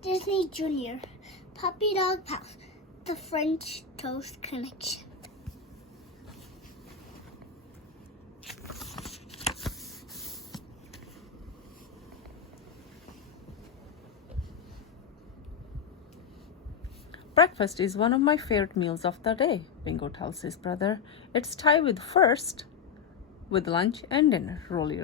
Disney Junior, Puppy Dog Pals, the French Toast Connection. Breakfast is one of my favorite meals of the day, Bingo tells his brother. It's tied with lunch and dinner. Rolly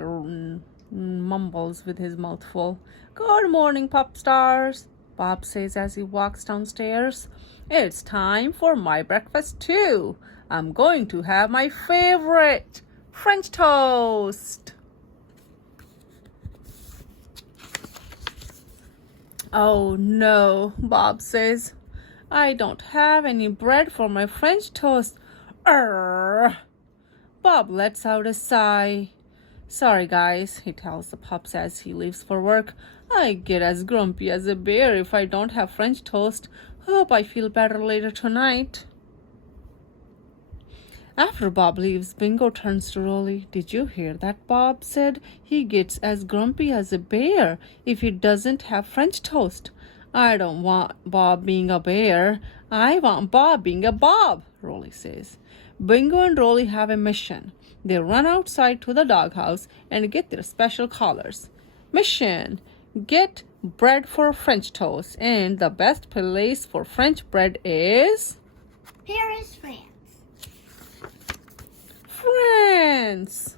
mumbles with his mouth full. Good morning, pup stars, Bob says as he walks downstairs. It's time for my breakfast too. I'm going to have my favorite French toast. Oh no, Bob says. I don't have any bread for my French toast. Bob lets out a sigh. Sorry, guys, he tells the pups as he leaves for work. I get as grumpy as a bear if I don't have French toast. Hope I feel better later tonight. After Bob leaves, Bingo turns to Rolly. Did you hear that? Bob said he gets as grumpy as a bear if he doesn't have French toast. I don't want Bob being a bear. I want Bob being a Bob, Rolly says. Bingo and Rolly have a mission. They run outside to the doghouse and get their special collars. Mission: get bread for French toast. And the best place for French bread is Paris, France. France.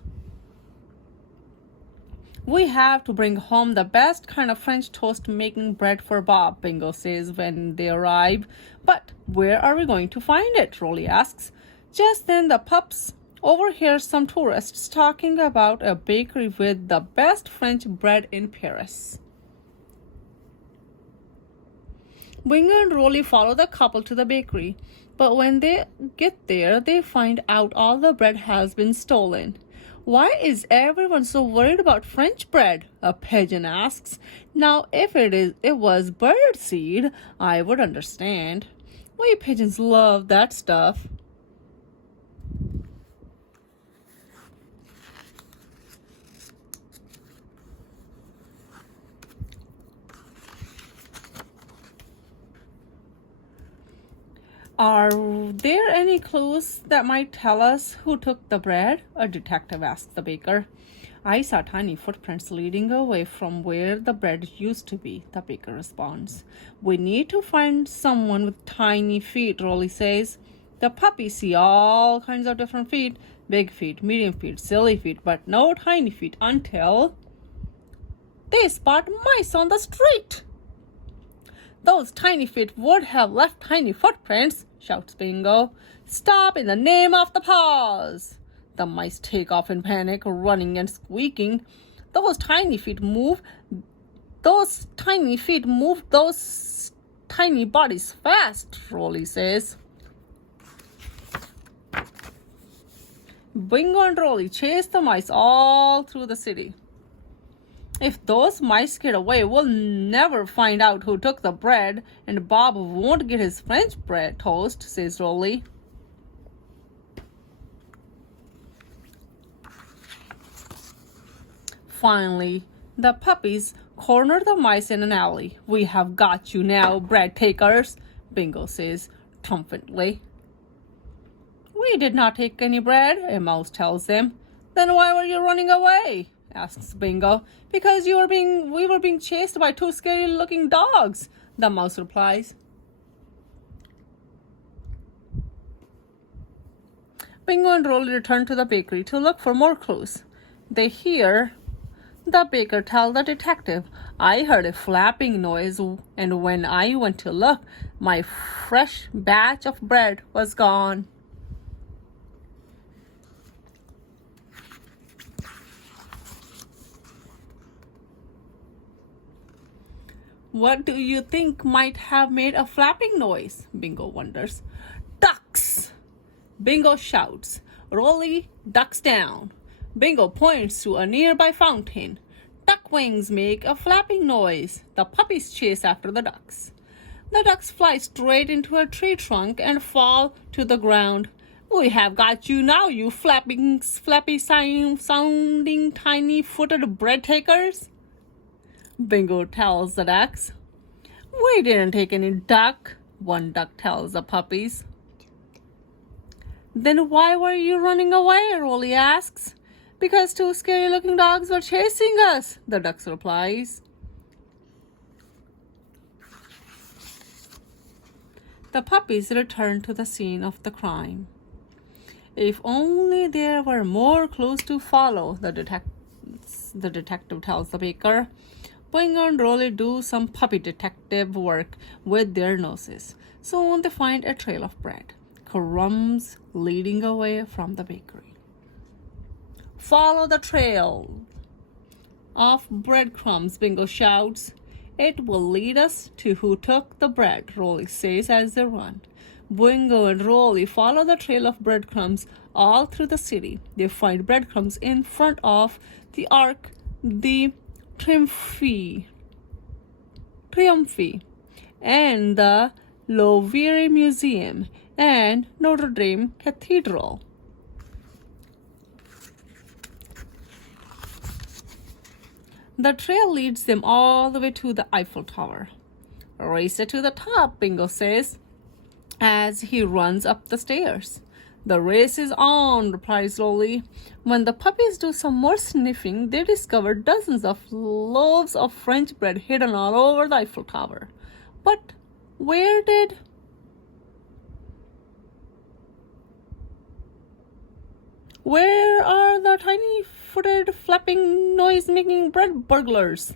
We have to bring home the best kind of French toast making bread for Bob, Bingo says when they arrive. But where are we going to find it? Rolly asks. Just then the pups overhear some tourists talking about a bakery with the best French bread in Paris. Bingo and Rolly follow the couple to the bakery, but when they get there, they find out all the bread has been stolen. Why is everyone so worried about French bread? A pigeon asks. Now, if it was bird seed, I would understand. We pigeons love that stuff. Are there any clues that might tell us who took the bread? A detective asks the baker. I saw tiny footprints leading away from where the bread used to be, the baker responds. We need to find someone with tiny feet, Rolly says. The puppies see all kinds of different feet, big feet, medium feet, silly feet, but no tiny feet until they spot mice on the street. Those tiny feet would have left tiny footprints, shouts Bingo. Stop in the name of the paws. The mice take off in panic, running and squeaking. Those tiny feet move those tiny bodies fast, Rolly says. Bingo and Rolly chase the mice all through the city. If those mice get away, we'll never find out who took the bread, and Bob won't get his French bread toast, says Rolly. Finally, the puppies corner the mice in an alley. We have got you now, bread takers, Bingo says triumphantly. We did not take any bread, a mouse tells them. Then why were you running away? Asks Bingo. Because we were being chased by two scary-looking dogs, the mouse replies. Bingo and Rolly return to the bakery to look for more clues. They hear the baker tell the detective, I heard a flapping noise, and when I went to look, my fresh batch of bread was gone. What do you think might have made a flapping noise? Bingo wonders. Ducks! Bingo shouts. Rolly ducks down. Bingo points to a nearby fountain. Duck wings make a flapping noise. The puppies chase after the ducks. The ducks fly straight into a tree trunk and fall to the ground. We have got you now, you flappy sounding tiny footed bread takers, Bingo tells the ducks. We didn't take any duck, one duck tells the puppies. Then why were you running away? Rolly asks. Because two scary-looking dogs were chasing us, the ducks replies. The puppies return to the scene of the crime. If only there were more clues to follow, the detective tells the baker. Bingo and Rolly do some puppy detective work with their noses. Soon they find a trail of bread, crumbs leading away from the bakery. Follow the trail of breadcrumbs, Bingo shouts. It will lead us to who took the bread, Rolly says as they run. Bingo and Rolly follow the trail of breadcrumbs all through the city. They find breadcrumbs in front of the Arc de Triomphe and the Louvre Museum and Notre Dame Cathedral. The trail leads them all the way to the Eiffel Tower. Race it to the top, Bingo says, as he runs up the stairs. The race is on, replies Rolly. When the puppies do some more sniffing, they discover dozens of loaves of French bread hidden all over the Eiffel Tower. But where are the tiny-footed, flapping, noise-making bread burglars?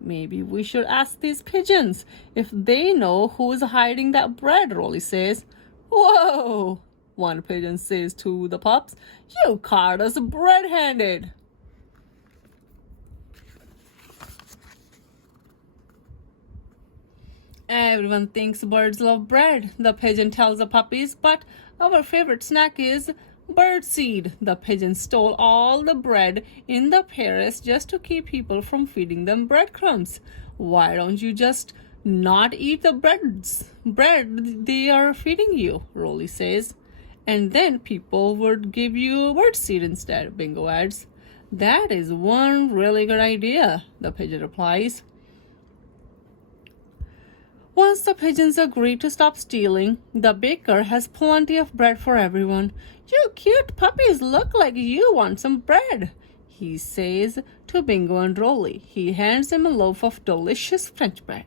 Maybe we should ask these pigeons if they know who's hiding that bread, Rolly says. Whoa, one pigeon says to the pups. You caught us red-handed. Everyone thinks birds love bread, the pigeon tells the puppies, but our favorite snack is birdseed. The pigeon stole all the bread in the Paris just to keep people from feeding them breadcrumbs. Why don't you just not eat the bread they are feeding you, Rolly says. And then people would give you birdseed instead, Bingo adds. That is one really good idea, the pigeon replies. Once the pigeons agree to stop stealing, the baker has plenty of bread for everyone. You cute puppies look like you want some bread, he says to Bingo and Rolly. He hands them a loaf of delicious French bread.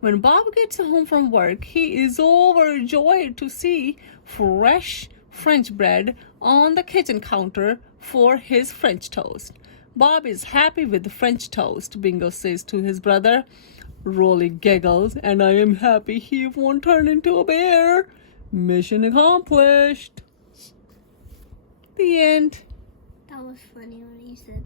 When Bob gets home from work, he is overjoyed to see fresh French bread on the kitchen counter for his French toast. Bob is happy with the French toast, Bingo says to his brother. Rolly giggles, and I am happy he won't turn into a bear. Mission accomplished. The end. That was funny when you said